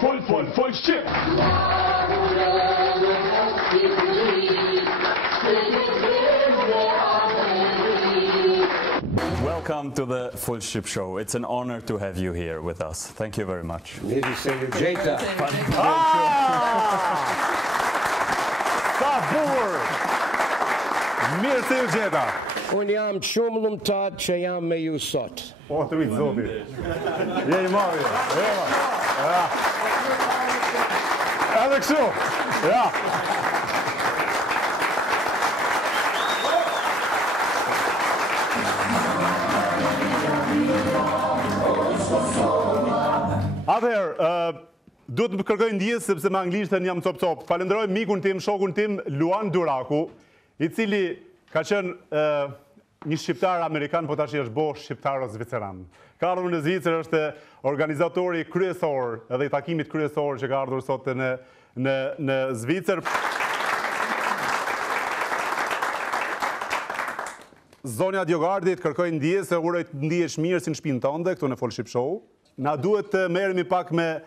Full Shqip. Welcome to the Full Shqip Show. It's an honor to have you here with us. Thank you very much. Mirë se ju gjeta. Unë jam shumë lumtar që jam me ju sot. O, të rritë zoti. Je I marrë. Ja. Edhe kështu. Ja. Atëherë, duhet të kërkoj ndjes sepse me anglishtën jam cop-cop. Falenderoj mikun tim, shokun tim, Luan Duraku, I cili ka qenë një shqiptar amerikan, po tash është bo shqiptar zviceran. Ka ardhur në Zvicër, është organizatori kryesor edhe I takimit kryesor që ka ardhur sot në Zvicër. Zonja DioGuardi të kërkoj ndjes se uroj të ndihesh mirë si në shtëpinë tënde këtu në Full Shqip Show. Na duhet të merremi pak me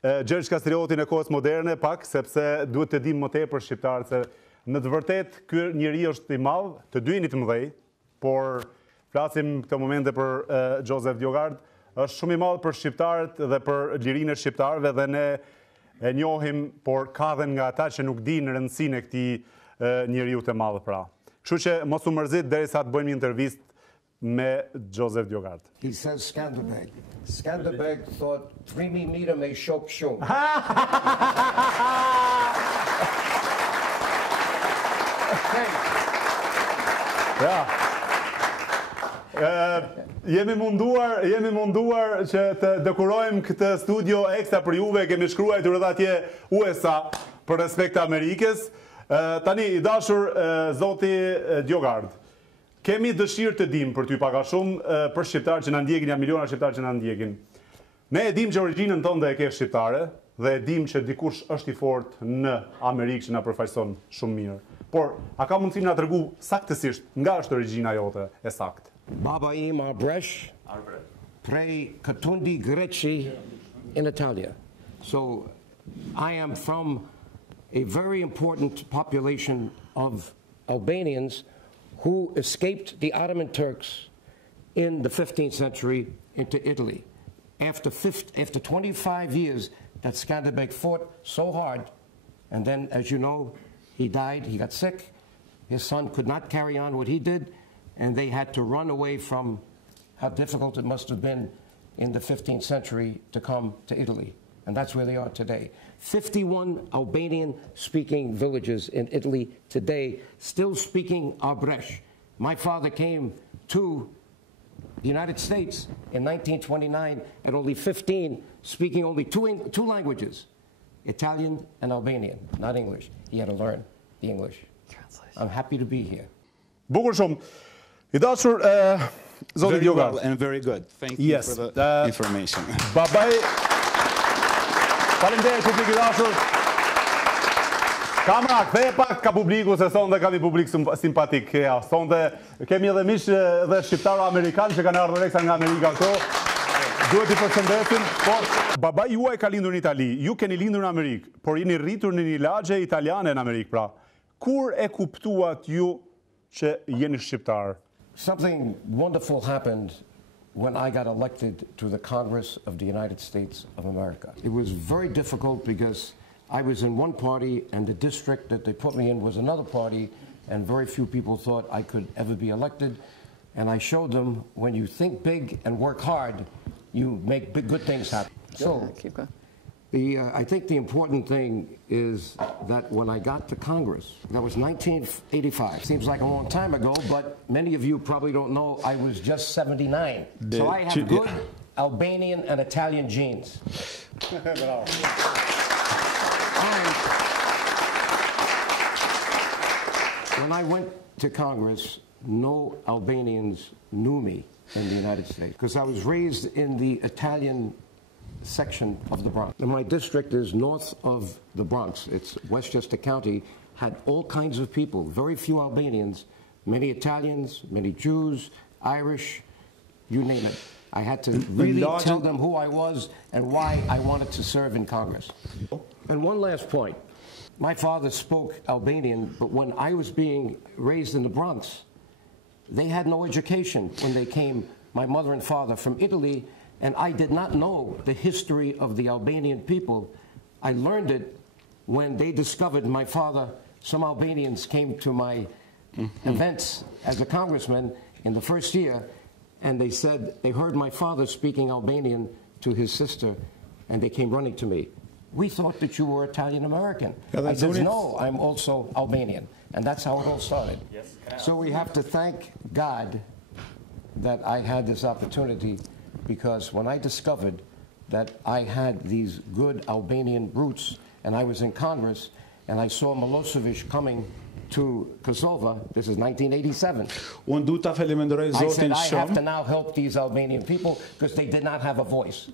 Gjergj Kastriotin e kohës moderne pak, sepse duhet të dim më tepër shqiptarët se në të vërtet ky njeri është I madh, të dyjini të mëdhej, por flasim këtë momente për Joseph DioGuard, është shumë I madh për shqiptarët dhe për lirinë e shqiptarëve dhe ne e njohim, por ka dhe nga ata që nuk dinë rëndësinë e këtij njeriu të madh pra. Kështu që mos u mërzit derisa të bëjmë një intervistë me Joseph DioGuard. He says Skanderbeg. Skanderbeg thought 3 meter may shok shumë. Ja. Jemi munduar që të dekorojmë këtë studio ekstra për juve, kemi shkruajtur edhe atje USA për respekt Amerikës. Tani, I dashur zoti DioGuard, kemi dëshirë të dim për ty paka shumë për shqiptarë që na ndjekin, ja miliona shqiptarë që na ndjekin. Ne e dim që origjinën tënde e ke shqiptare dhe e dim që dikush është I fortë në Amerikë që na përfaqëson shumë mirë. Por, a ka mundësi na tregu saktësisht nga është origjina jote e saktë? Baba im Arbresh, prej Katundi Greci in Italia. So, I am from a very important population of Albanians who escaped the Ottoman Turks in the 15th century into Italy. After 25 years that Skanderbeg fought so hard, and then, as you know, he died, he got sick, his son could not carry on what he did, and they had to run away from how difficult it must have been in the 15th century to come to Italy. And that's where they are today. 51 Albanian-speaking villages in Italy today, still speaking Arbresh. My father came to the United States in 1929 at only 15, speaking only two languages, Italian and Albanian, not English. He had to learn the English. I'm happy to be here. Bukur shumë. I dashur zoti DioGuard. Well and very good. Thank you for the information. Babai, faleminderit publik I dashur. Kamera, kthej pak ka publiku se sonde kemi publik simpatik. Ja, sonde kemi edhe mish dhe shqiptarë amerikanë që kanë ardhur eksa nga Amerika këtu. Duhet I përshëndesim, por babai juaj ka lindur në Itali, ju keni lindur në Amerikë, por jeni rritur në një lagje italiane në Amerikë pra. Kur e kuptuat ju që jeni shqiptar? Something wonderful happened when I got elected to the Congress of the United States of America. It was very difficult because I was in one party and the district that they put me in was another party, and very few people thought I could ever be elected. And I showed them when you think big and work hard, you make good things happen. So, I think the important thing is that when I got to Congress, that was 1985. Seems like a long time ago, but many of you probably don't know I was just 79. So I have good Albanian and Italian genes. When I went to Congress, no Albanians knew me in the United States because I was raised in the Italian section of the Bronx. And my district is north of the Bronx. It's Westchester County, had all kinds of people, very few Albanians, many Italians, many Jews, Irish, you name it. I had to really tell them who I was and why I wanted to serve in Congress. And one last point. My father spoke Albanian, but when I was being raised in the Bronx, they had no education when they came, my mother and father, from Italy, and I did not know the history of the Albanian people. I learned it when they discovered my father. Some Albanians came to my events as a congressman in the first year, and they said they heard my father speaking Albanian to his sister, and they came running to me. We thought that you were Italian-American. I said, no, I'm also Albanian. And that's how it all started. Yes. So we have to thank God that I had this opportunity, because when I discovered that I had these good Albanian roots, and I was in Congress, and I saw Milosevic coming to Kosovo, this is 1987. I said, I have to now help these Albanian people, because they did not have a voice.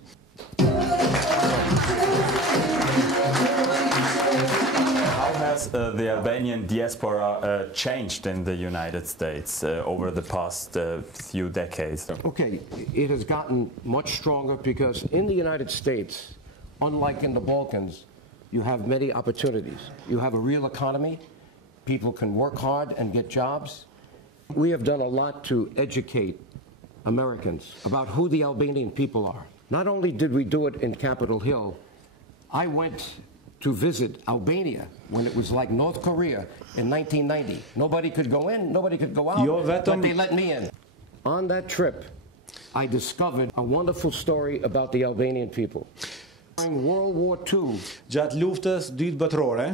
How has the Albanian diaspora changed in the United States over the past few decades? Okay, it has gotten much stronger because in the United States, unlike in the Balkans, you have many opportunities. You have a real economy. People can work hard and get jobs. We have done a lot to educate Americans about who the Albanian people are. Not only did we do it in Capitol Hill, I went to visit Albania when it was like North Korea in 1990. Nobody could go in, nobody could go out, but they let me in. On that trip, I discovered a wonderful story about the Albanian people. During World War II,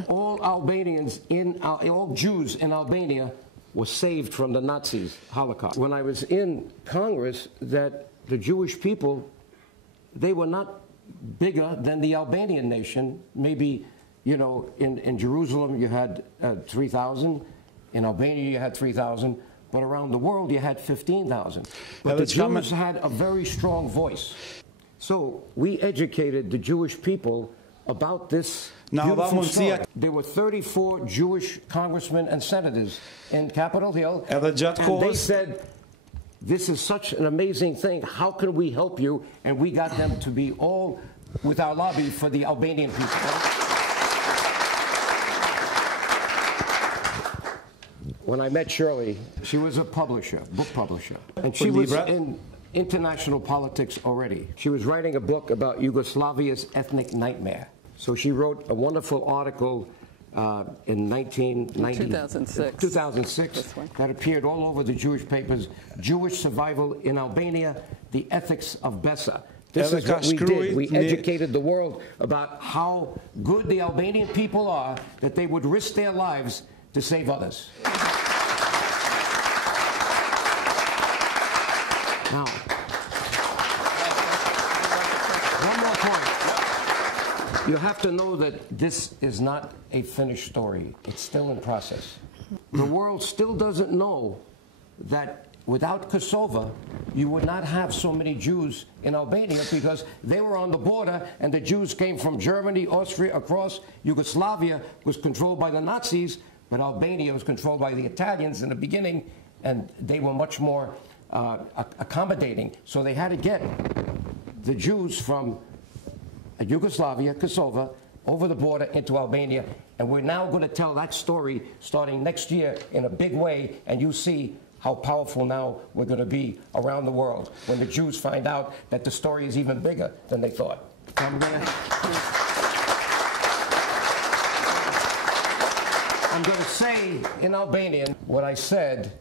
all Albanians, all Jews in Albania were saved from the Nazis' Holocaust. When I was in Congress, that the Jewish people, they were not bigger than the Albanian nation. Maybe, you know, in Jerusalem you had 3,000, in Albania you had 3,000, but around the world you had 15,000. But the Jews had a very strong voice. So we educated the Jewish people about this beautiful story. There were 34 Jewish congressmen and senators in Capitol Hill, and they said, this is such an amazing thing. How can we help you? And we got them to be all with our lobby for the Albanian people. When I met Shirley, she was a publisher, book publisher. And she was in international politics already. She was writing a book about Yugoslavia's ethnic nightmare. So she wrote a wonderful article in 2006 that appeared all over the Jewish papers, Jewish Survival in Albania, the Ethics of Besa. This is what we did. We educated the world about how good the Albanian people are, that they would risk their lives to save others. Now, one more point. You have to know that this is not a finished story. It's still in process. The world still doesn't know that without Kosovo, you would not have so many Jews in Albania, because they were on the border and the Jews came from Germany, Austria, across. Yugoslavia was controlled by the Nazis, but Albania was controlled by the Italians in the beginning, and they were much more accommodating. So they had to get the Jews from Yugoslavia, Kosovo, over the border into Albania. And we're now going to tell that story starting next year in a big way, and you see how powerful now we're going to be around the world when the Jews find out that the story is even bigger than they thought. I'm going to say in Albanian what I said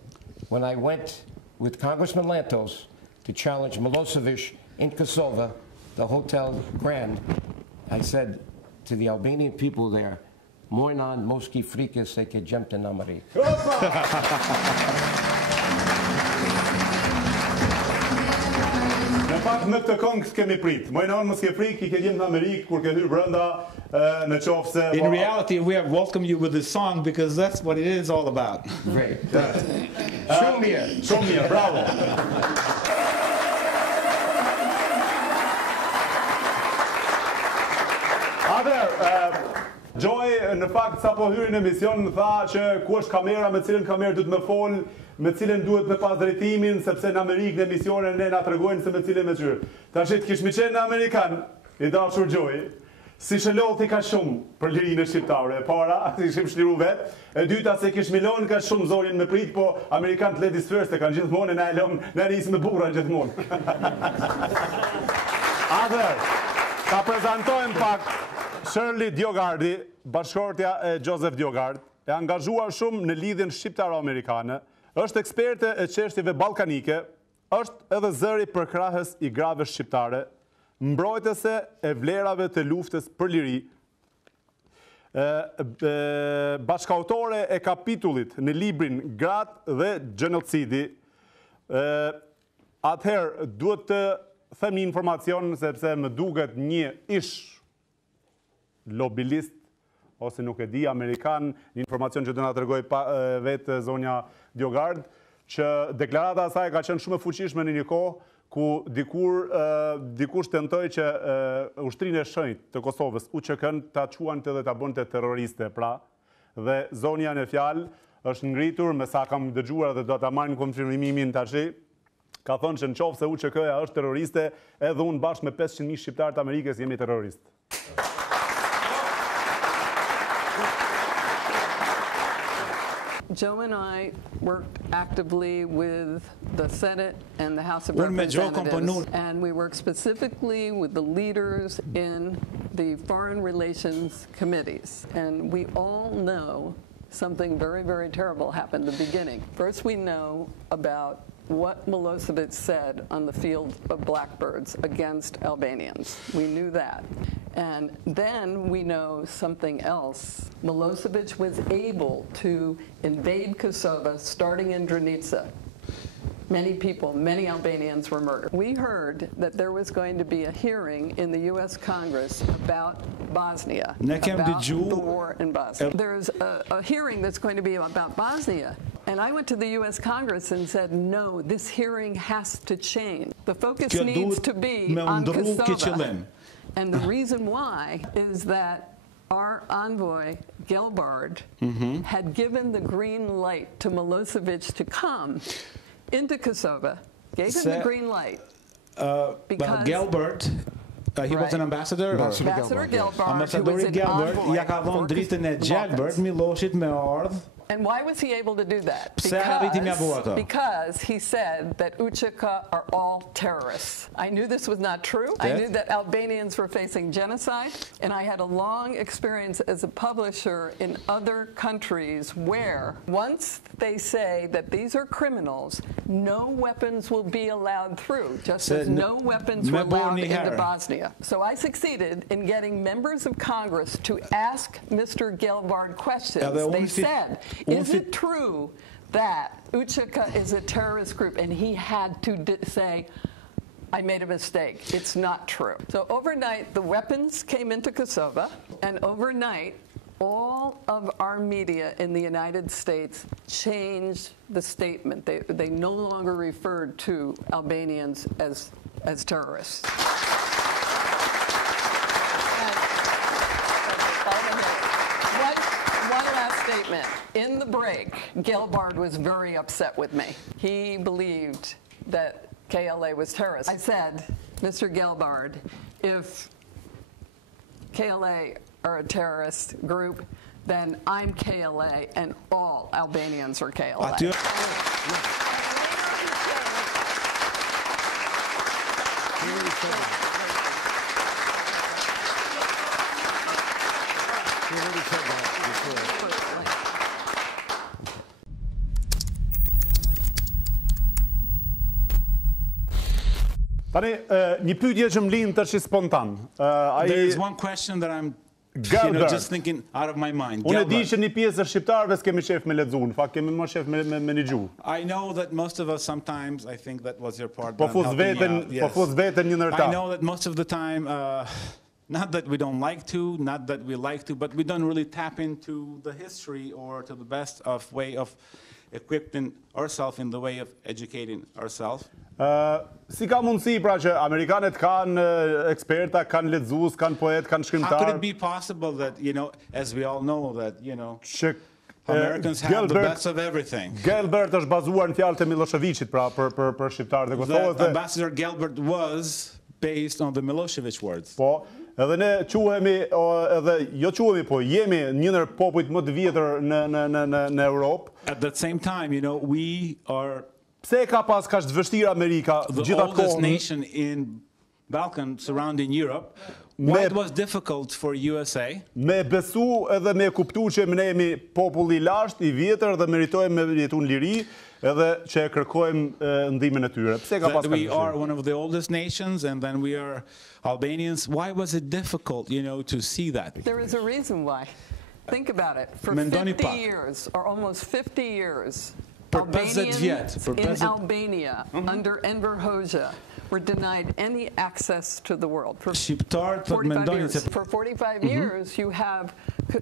when I went with Congressman Lantos to challenge Milosevic in Kosovo, the Hotel Grand. I said to the Albanian people there, Mojnan moski frike se ke gjemte namari. Në fakt në këtë këngë kemi prit. Mojnan mos ke frikë, i ke gjemë në Amerikë kur ke hyrë brenda në qofse. In reality, we have welcomed you with this song because that's what it is all about. Great. Shumë mirë, bravo. Atëherë, Gjoj, në fakt, sa po hyri në emision, më tha që ku është kamera, me cilën kamerë duhet me folë, me cilën duhet me pas drejtimin, sepse në Amerikë në emisionen ne na tregojnë se me cilën me qyrë. Tash të kish mi qenë në Amerikan, i dashur Gjoj, si shëlloti ka shumë për lirinë shqiptare. E para, si shim shliru vetë, e dyta se kish milon ka shumë zorin me prit, po Amerikanët ladies first e kanë gjithmonë, e na e lëm, na nisë me burra gjithmonë. Atër, ta prezentojmë pak Shirley DioGuardi, bashkëshortja e Joseph DioGuard, e angazhuar shumë në lidhjen shqiptaro-amerikane, është eksperte e çështjeve ballkanike, është edhe zëri përkrahës i grave shqiptare, mbrojtëse e vlerave të luftës për liri, bashkautore e kapitullit në librin Gratë dhe Gjenocidi. Atëherë, duhet të them një informacion, sepse më duket një ish lobilist, ose nuk e di, Amerikan, një informacion që të nga të regoj vetë zonja DioGuard, që deklarata asaj ka qenë shumë e fuqishme në një kohë, ku dikush tentoj që ushtrinë e shenjtë të Kosovës, UÇK-n, ta quante dhe ta bënte terroriste, pra, dhe zonja në fjalë është ngritur, me sa kam dëgjuar dhe do ta marrim konfirmimin tash, ka thënë që nëse UÇK-ja është terroriste, edhe unë bashkë me 500.000 shqiptarë të Amerikës jemi terroristë. Joe and I worked actively with the Senate and the House of Representatives, and we worked specifically with the leaders in the foreign relations committees. And we all know something very, very terrible happened at the beginning. First, we know about what Milosevic said on the field of blackbirds against Albanians. We knew that. And then we know something else. Milosevic was able to invade Kosovo, starting in Drenica. Many people, many Albanians were murdered. We heard that there was going to be a hearing in the U.S. Congress about Bosnia, about the war in Bosnia. There's a hearing that's going to be about Bosnia. And I went to the U.S. Congress and said, no, this hearing has to change. The focus needs to be on Kosovo. And the reason why is that our envoy, Gelbard, had given the green light to Milosevic to come into Kosovo, gave him the green light. Because Gelbard, he was an ambassador? Ambassador Gelbard, Ambassador Gelbard, ja ka dhënë dritën e Gelbard Miloshit me ardh. And why was he able to do that? Because he said that UÇK are all terrorists. I knew this was not true. I knew that Albanians were facing genocide, and I had a long experience as a publisher in other countries where once they say that these are criminals, no weapons will be allowed through, just as no weapons were allowed into Bosnia. So I succeeded in getting members of Congress to ask Mr. Gelbard questions. They said, is it true that UÇK is a terrorist group? And he had to say, I made a mistake. It's not true. So overnight, the weapons came into Kosovo, and overnight, all of our media in the United States changed the statement. They no longer referred to Albanians as terrorists. Statement. In the break, Gelbard was very upset with me. He believed that KLA was terrorist. I said, Mr. Gelbard, if KLA are a terrorist group, then I'm KLA and all Albanians are KLA. Tani, një pyetje që më lind tash spontan. There is one question that I'm just thinking out of my mind. Unë di që një pjesë e shqiptarëve s'kemi shef me lexuar, në fakt kemi më shef me një gjuhë. I know that most of us sometimes, I think that was your part. Po fus veten një ndërta. I know that most of the time, not that we don't like to, not that we like to, but we don't really tap into the history or to the best of way of equipping ourselves in the way of educating ourselves. Si ka mundësi pra që Amerikanët kanë eksperta, kanë lexues, kanë poet, kanë shkrimtar. How could it be possible that, you know, as we all know, that, you know, Americans have the best of everything? Gelbert është bazuar në fjalët e Miloševićit pra për shqiptarët e Kosovës. Ambassador Gelbert was based on the Milošević words. Po, edhe ne quhemi, edhe jo quhemi, po jemi një ndër popujt më të vjetër në Europë. At the same time, you know, we are Pse ka pas kaq të vështirë Amerika the oldest nation in Balkans surrounding Europe. Why it was difficult for USA? Me besu edhe me kuptu që ne jemi popull I lashtë, I vjetër dhe meritojmë me jetu në liri edhe që kërkojmë ndihmën e tyre. Pse ka pas kaq? We are one of the oldest nations and then we are Albanians. Why was it difficult, you know, to see that? There is a reason why. Think about it. For 50 years or almost 50 years, Albanians in Albania under Enver Hoxha were denied any access to the world. For 45 years, you have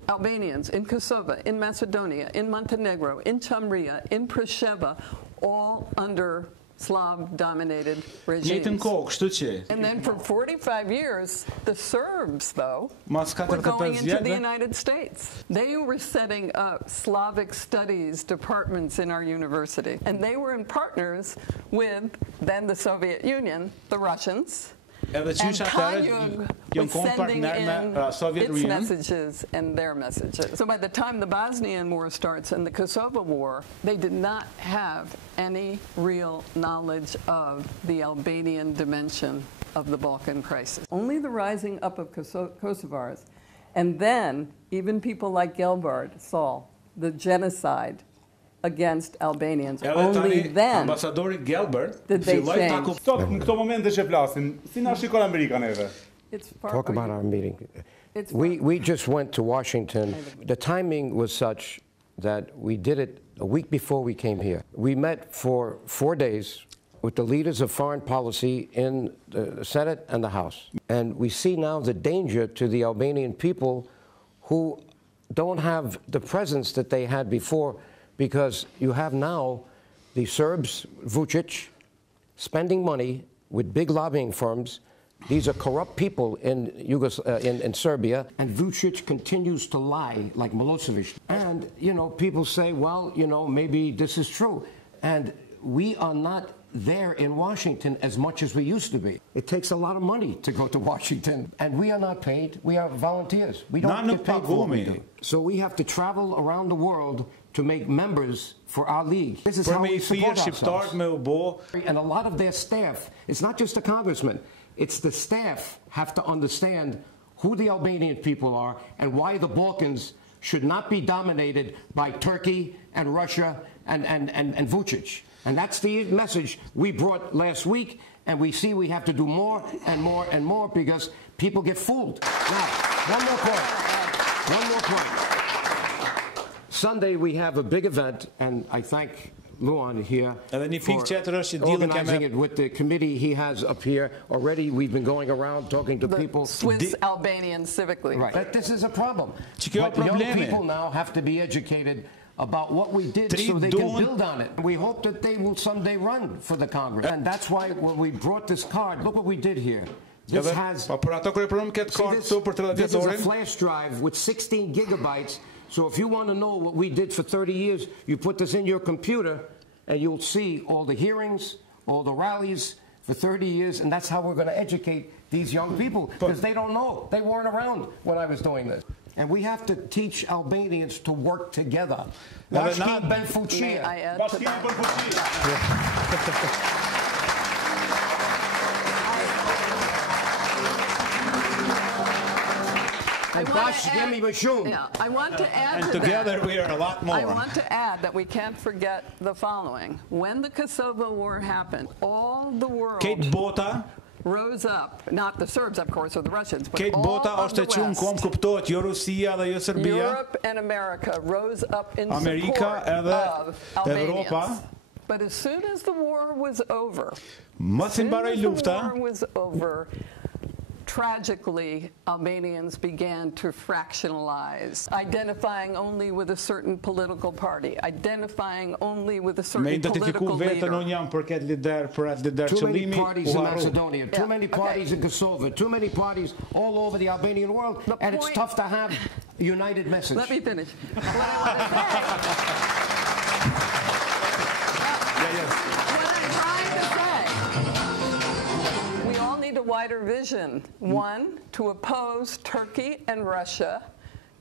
Albanians in Kosovo, in Macedonia, in Montenegro, in Chamria, in Preševa, all under Slav-dominated regimes. And then for 45 years, the Serbs, though, were going into the United States. They were setting up Slavic studies departments in our university. And they were in partners with then the Soviet Union, the Russians, and Kanyug was sending in its messages and their messages. So by the time the Bosnian War starts and the Kosovo War, they did not have any real knowledge of the Albanian dimension of the Balkan crisis. Only the rising up of Kosovars, and then even people like Gelbard saw the genocide against Albanians. Only then did they change. Në këto momente që flasin, si na shikon Amerika neve? Talk about our meeting. We just went to Washington. The timing was such that we did it a week before we came here. We met for 4 days with the leaders of foreign policy in the Senate and the House. And we see now the danger to the Albanian people who don't have the presence that they had before, because you have now the Serbs, Vučić, spending money with big lobbying firms. These are corrupt people in Serbia. And Vučić continues to lie like Milošević. And, you know, people say, well, you know, maybe this is true. And we are not there in Washington as much as we used to be. It takes a lot of money to go to Washington. And we are not paid. We are volunteers. We don't get paid for what we do. So we have to travel around the world to make members for our league. This is how we support ourselves. And a lot of their staff, it's not just the congressman, it's the staff have to understand who the Albanian people are and why the Balkans should not be dominated by Turkey and Russia and Vučić. And that's the message we brought last week, and we see we have to do more and more and more because people get fooled. Now, one more point. Sunday we have a big event, and I thank Luan here for organizing it with the committee he has up here. Already we've been going around talking to people. Swiss Albanians civically. Right. But this is a problem. But young people now have to be educated about what we did so they can build on it. We hope that they will someday run for the Congress. And that's why when we brought this card, look what we did here. This has this is a flash drive with 16 gigabytes. So if you want to know what we did for 30 years, you put this in your computer and you'll see all the hearings, all the rallies for 30 years, and that's how we're going to educate these young people, because they don't know. They weren't around when I was doing this. And we have to teach Albanians to work together. May I add to that? I want to add and together we are a lot more. I want to add that we can't forget the following. When the Kosovo War happened, all the world rose up, not the Serbs, of course, or the Russians, but all of the West, Europe and America rose up in support of Albanians. But as soon as the war was over, tragically, Albanians began to fractionalize, identifying only with a certain political party, identifying only with a certain political leader. Too many parties in Macedonia, too many parties in Kosovo, too many parties all over the Albanian world, and it's tough to have a united message. Let me finish. What I want to say... What I'm trying to say, we all need a wider vision. One, to oppose Turkey and Russia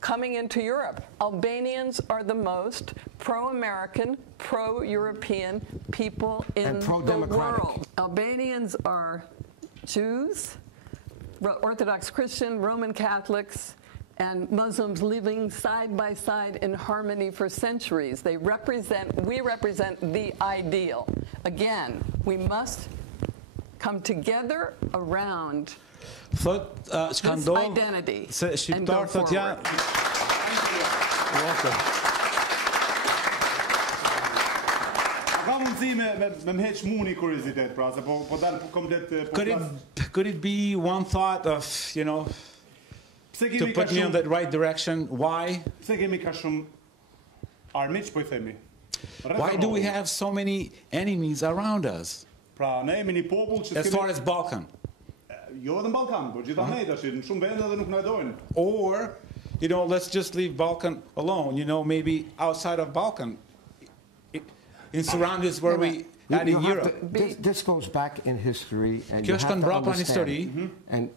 coming into Europe. Albanians are the most pro-American, pro-European people in the world. Albanians are Jews, Orthodox Christian, Roman Catholics, and Muslims living side by side in harmony for centuries. We represent the ideal. Again, we must come together around this identity and go forward. Could it be one thought of, you know, to put me in the right direction? Why? Why do we have so many enemies around us? As far as Balkan. Or, you know, let's just leave Balkan alone. You know, maybe outside of Balkan, in surroundings where we had in Europe. This goes back in history, and you have to understand. And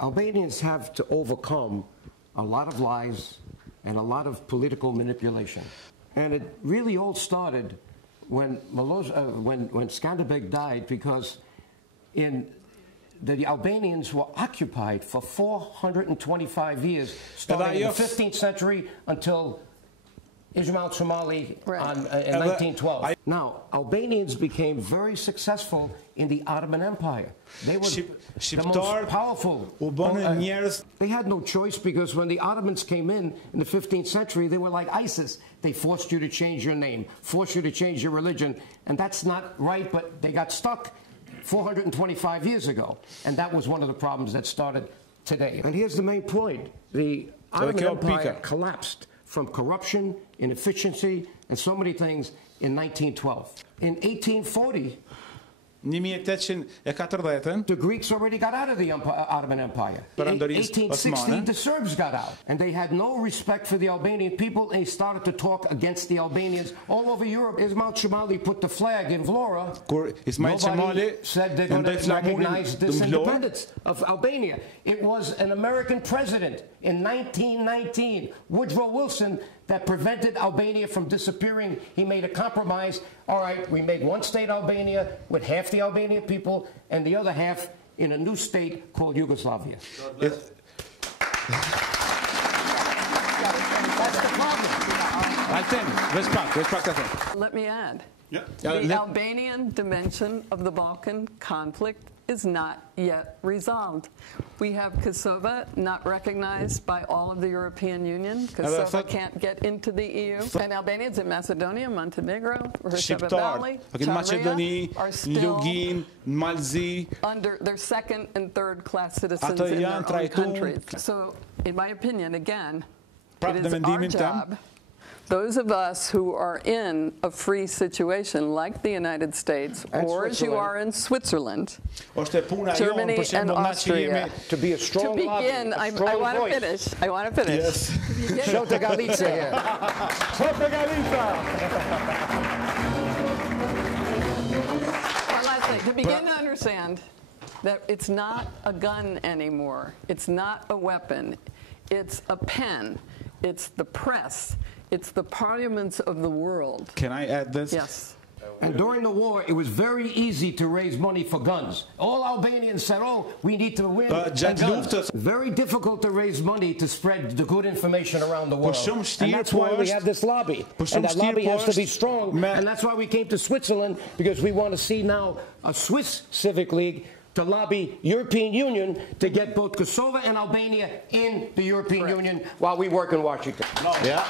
Albanians have to overcome a lot of lies and a lot of political manipulation. And it really all started when Skanderbeg died, because the Albanians were occupied for 425 years, starting in the 15th century until Ismail Somali in 1912. Now, Albanians became very successful in the Ottoman Empire. They were the most powerful. They had no choice, because when the Ottomans came in the 15th century, they were like ISIS. They forced you to change your name, forced you to change your religion, and that's not right, but they got stuck 425 years ago, and that was one of the problems that started today. And here's the main point. The Ottoman Empire collapsed from corruption, inefficiency, and so many things in 1912. In 1840, the Greeks already got out of the Ottoman Empire. In 1860, the Serbs got out. And they had no respect for the Albanian people. They started to talk against the Albanians all over Europe. Ismail Somali put the flag in Vlora. Nobody said they're going to recognize this independence of Albania. It was an American president in 1919, Woodrow Wilson, that prevented Albania from disappearing. He made a compromise. All right, we made one state Albania with half the Albanian people and the other half in a new state called Yugoslavia. That's the problem. Let me add. The Albanian dimension of the Balkan conflict is not yet resolved. We have Kosovo not recognized by all of the European Union. Kosovo can't get into the EU. And Albanians in Macedonia, Montenegro, Shqip Valley, are still under their second and third class citizens in their own countries. So, in my opinion, again, it is our job, those of us who are in a free situation like the United States, or as you are in Switzerland, Germany and Austria, to be a strong to begin, I want to finish. I want to finish. Yes. Show the Galicia here. Show the Galicia. One last thing. To begin to understand that it's not a gun anymore. It's not a weapon. It's a pen. It's the press. It's the parliaments of the world. Can I add this? Yes. And during the war, it was very easy to raise money for guns. All Albanians said, oh, we need to win guns. Very difficult to raise money to spread the good information around the world. And that's why we have this lobby. And that lobby has to be strong. And that's why we came to Switzerland, because we want to see now a Swiss Civic League to lobby European Union to get both Kosovo and Albania in the European Union while we work in Washington. Ja.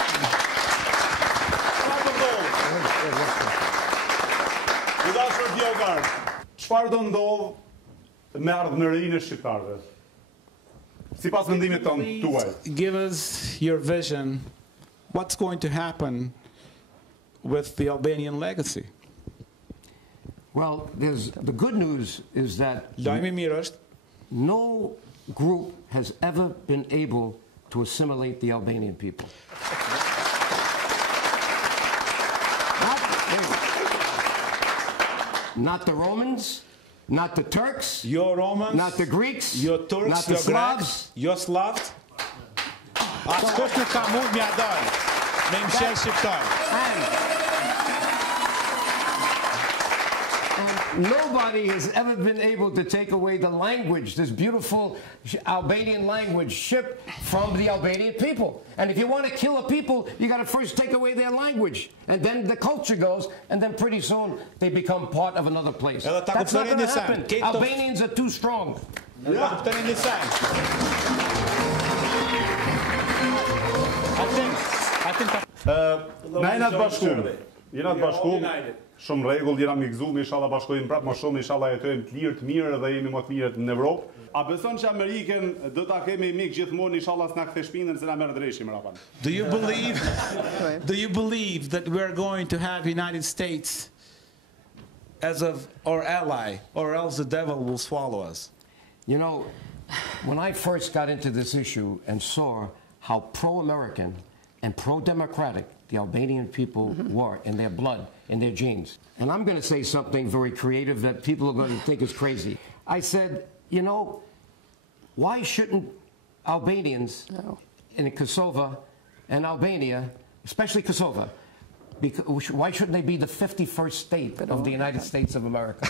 I dashur DioGuardi, çfarë do ndodh me ardhmërinë e shqiptarëve? sipas mendimit tuaj. Give us your vision. What's going to happen with the Albanian legacy? Well, the good news is that Lajmi mirë është no group has ever been able to assimilate the Albanian people. Not the Romans, not the Turks, jo Romans, not the Greeks, jo Turks, not the jo Greks, Slavs. jo Slavt. Askush nuk ka mund m'ja dal me mshel shqiptar. And nobody has ever been able to take away the language, this beautiful Albanian language, Shqip, from the Albanian people. And if you want to kill a people, you got to first take away their language. And then the culture goes, and then pretty soon they become part of another place. That's not going to happen. Albanians are too strong. Yeah. I think Na jena të bashkuar, shumë rregull, jena mikzuar, inshallah bashkohemi prapë më shumë, inshallah jetojmë të lirë, të mirë dhe jemi më të mirë në Evropë. A beson që Amerikën do ta kemi mik gjithmonë, inshallah s'na kthe shpinën se na merr drejshim rapan. Do you believe that we're going to have United States as our ally, or else the devil will swallow us? You know, when I first got into this issue and saw how pro-American and pro-democratic the Albanian people were in their blood, in their genes. And I'm going to say something very creative that people are going to think is crazy. I said, you know, why shouldn't Albanians in Kosovo and Albania, especially Kosovo, why shouldn't they be the 51st state of the United States of America?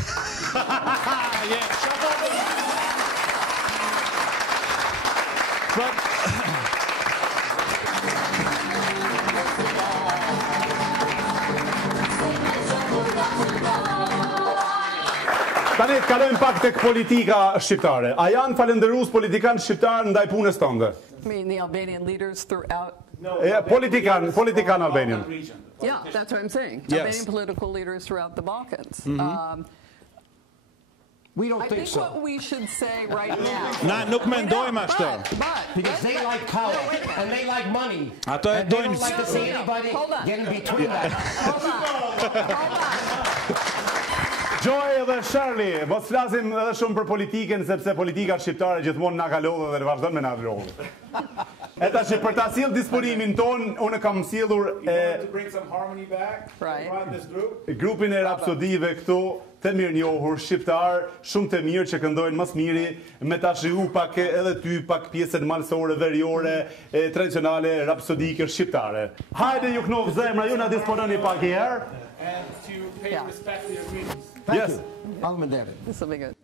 Tani të kalojmë pak tek politika shqiptare. A janë falëndërues politikanë shqiptarë ndaj punës tënde? I mean, the Albanian leaders throughout. Politikan Albanian. Yeah, that's what I'm saying. Yes. Albanian political leaders throughout the Balkans. We don't I think think so. what we should say right now. Na nuk mendojmë ashtu. Because they like power and they like money. Ato e And they dojnë don't like to see anybody get in between that. Gjoj dhe Shirley, mos flasim edhe shumë për politikën, sepse politika shqiptare gjithmonë na ka lodhur dhe vazhdon me na lodhë. E tash për ta sjell disponimin ton, unë kam sjellur grupin e rapsodive këtu, të mirë njohur shqiptar, shumë të mirë që këndojnë më së miri, me ta shiu pak edhe ty pak pjesën malsore, veriore, tradicionale, rapsodike shqiptare. Hajde ju knof zemra, ju na dispononi pak herë. And to pay respect to your greetings. Yes. This will be good.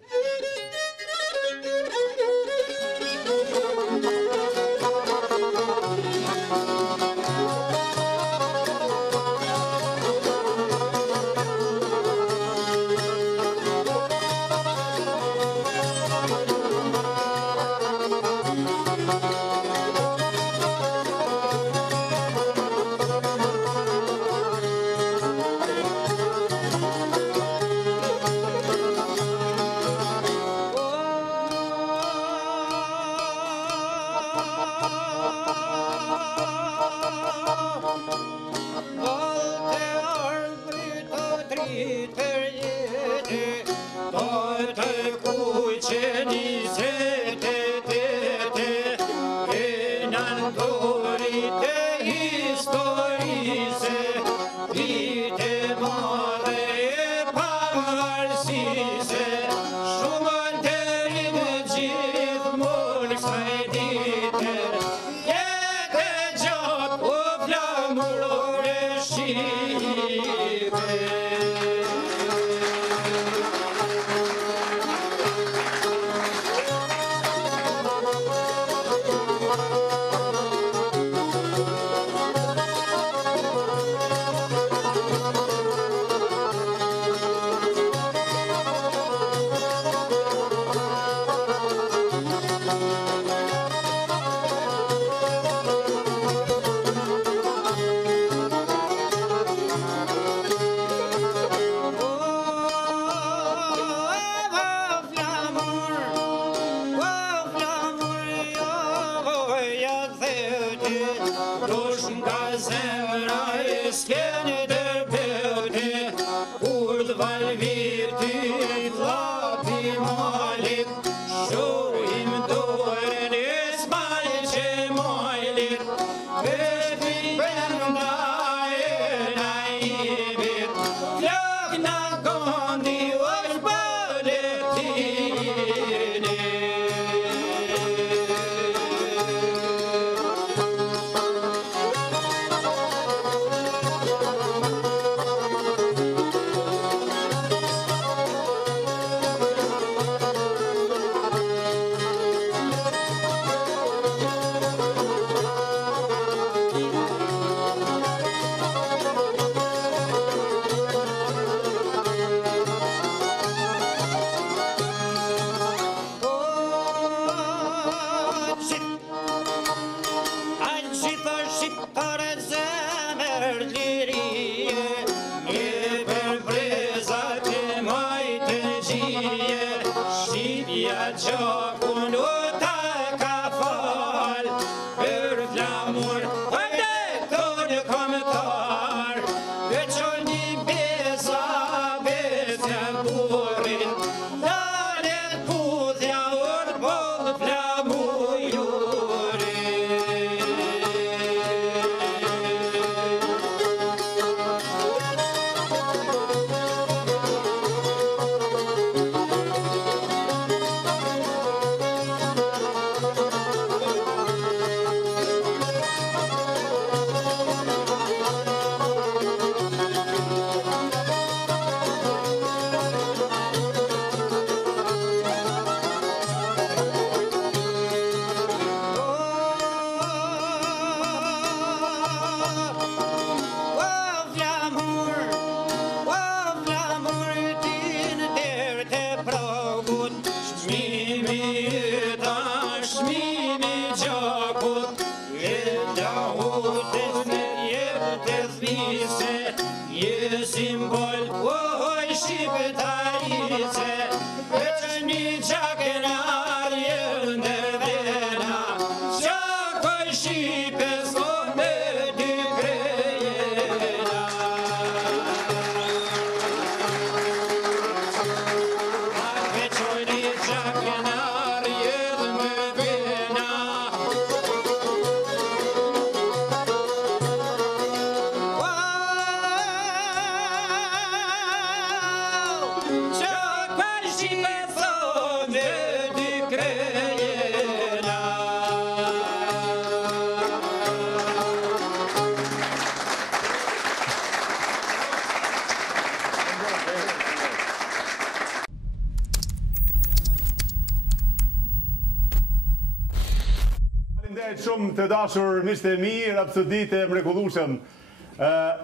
Shumë të dashur miqtë e mi, rapsodit e mrekullueshëm.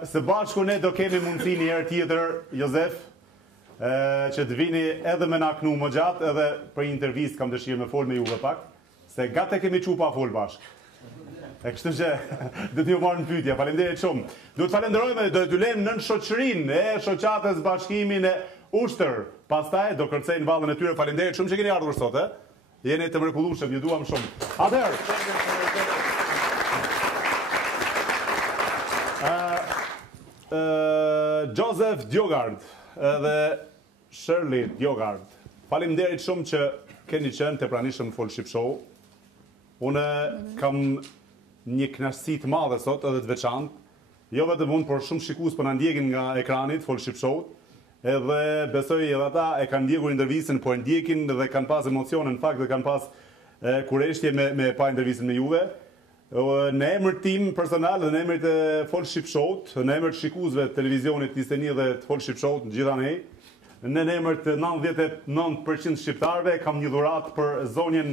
Së bashku ne do kemi mundësi një herë tjetër, Jozef, që të vini edhe me na knu më gjatë, edhe për intervistë kam dëshirë me fol me juve pak, se gate kemi qu pa fol bashkë. E kështu që do t'ju marrë në pyetje. Faleminderit shumë. Do të falenderojmë dhe do t'ju lëmë nën shoqërinë e shoqatës Bashkimin e Ushtër. Pastaj do kërcejnë vallën e tyre. Faleminderit shumë që keni ardhur sot, Jeni të mrekullueshëm, ju duam shumë. Atëherë. Joseph DioGuardi dhe Shirley DioGuardi. Faleminderit shumë që keni qenë të pranishëm në Shqip Show. Unë kam një kënaqësi të madhe sot edhe të veçantë. Jo vetëm unë, por shumë shikues po na ndjekin nga ekranit Shqip Show. Edhe besoj edhe ata e kanë ndjekur intervistën, po e ndjekin dhe kanë pas emocione, në fakt dhe kanë pas kurreshtje me pa intervistën me juve. Në emër tim personal dhe në emër të Shqip Show, në emër të shikuesve të televizionit Niseni dhe të Shqip Show gjitha ne, në emër të 99% shqiptarëve kam një dhuratë për zonjën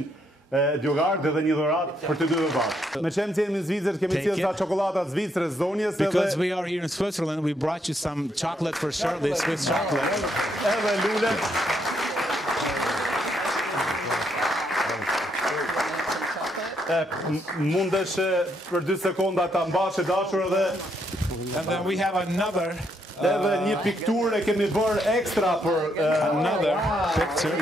DioGuardi dhe një dhuratë për të dy bashkë. Me qenë që jemi në Zvicër, kemi cilë sa çokolata Zvicrë zonjës. Because we are here in Switzerland, we brought you some chocolate for Shirley, Swiss chocolate. Edhe lule. Mundesh për 2 sekonda ta mbash e dashur edhe. And then we have another. Edhe një pikturë e kemi bërë ekstra për another picture.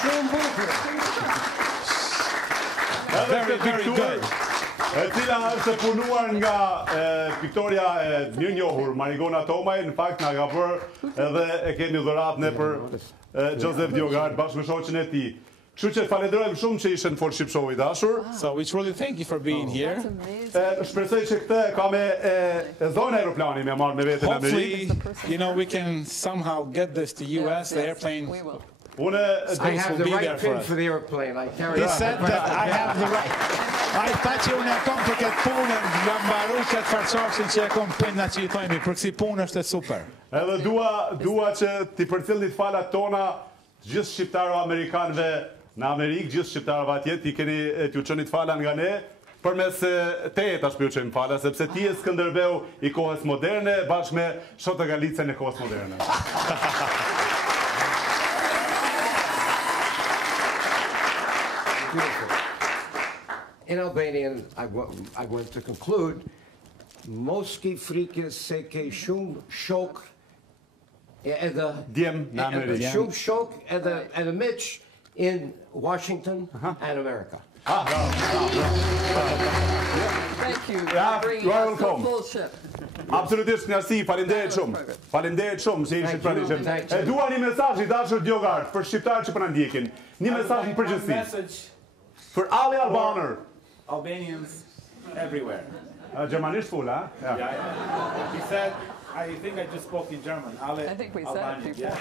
Shumë bukur. Very, very good. E cila është punuar nga piktoria e mirënjohur Marigona Tomaj, në fakt nga ka bërë edhe e kemi dhuratë ne për Joseph DioGuardi bashkë me shoqën e tij. Kështu që falenderojmë shumë që ishe në folë Shqip Show i dashur. So we truly thank you for being here. Shpresoj që këtë ka me zonë aeroplani me marrë me vete në Amerikë. Hopefully, we can somehow get this to US, the airplane. We will. I have the right pin for the airplane. He said that I have the right. I thought you were kom për këtë punë, jam mbaru këtë farçarsin që e kom pinna që i thojmi, për kësi punë është e super. Edhe dua që t'i përcjellni falat tona gjithë shqiptarëve amerikanëve në Amerikë, gjithë shqiptarëve atje, t'ju çonit fala nga ne, përmes teje tash ju çojmë fala, sepse ti je Skënderbeu i kohës moderne bashkë me Shota Galicën e kohës moderne. In Albanian, I want to conclude, Moski frike se ke shumë shok edhe Djem në Amerikë. Shumë shok edhe miq in Washington and America. Thank you for bringing us the full ship. Absolutisht knasi, faleminderit shumë. Faleminderit shumë se ishit pranishëm. E dua një mesazh i dashur DioGuardi për shqiptarët që po na ndjekin. Një mesazh në përgjithësi. For all the Albanians everywhere. Gjermanisht full, ha? Yeah. He said, I think I just spoke in German. I think we said it before.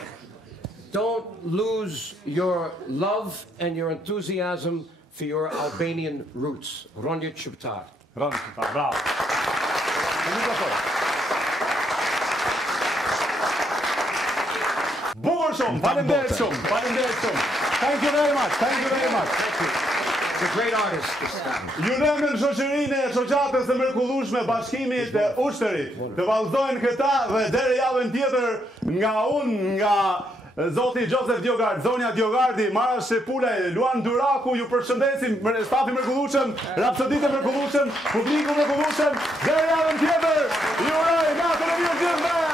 Don't lose your love and your enthusiasm for your Albanian roots. Ronja Shqiptar. Ronja Shqiptar, bravo. Bukur shumë, faleminderit shumë, faleminderit shumë. Thank you very much, thank you very much. A great artist. Ju në shoqërinë e shoqatës së mrekullueshme Bashkimit të Ushtërit. Të vallëzojnë këta dhe deri javën tjetër nga Zoti Joseph DioGuardi, zonja DioGuardi, Mara Shepulaj, Luan Duraku, ju përshëndesim, stafi mrekullueshëm, rapsoditë mrekullueshëm, publiku mrekullueshëm, deri javën tjetër. Ju uroj natën e mirë gjithëve.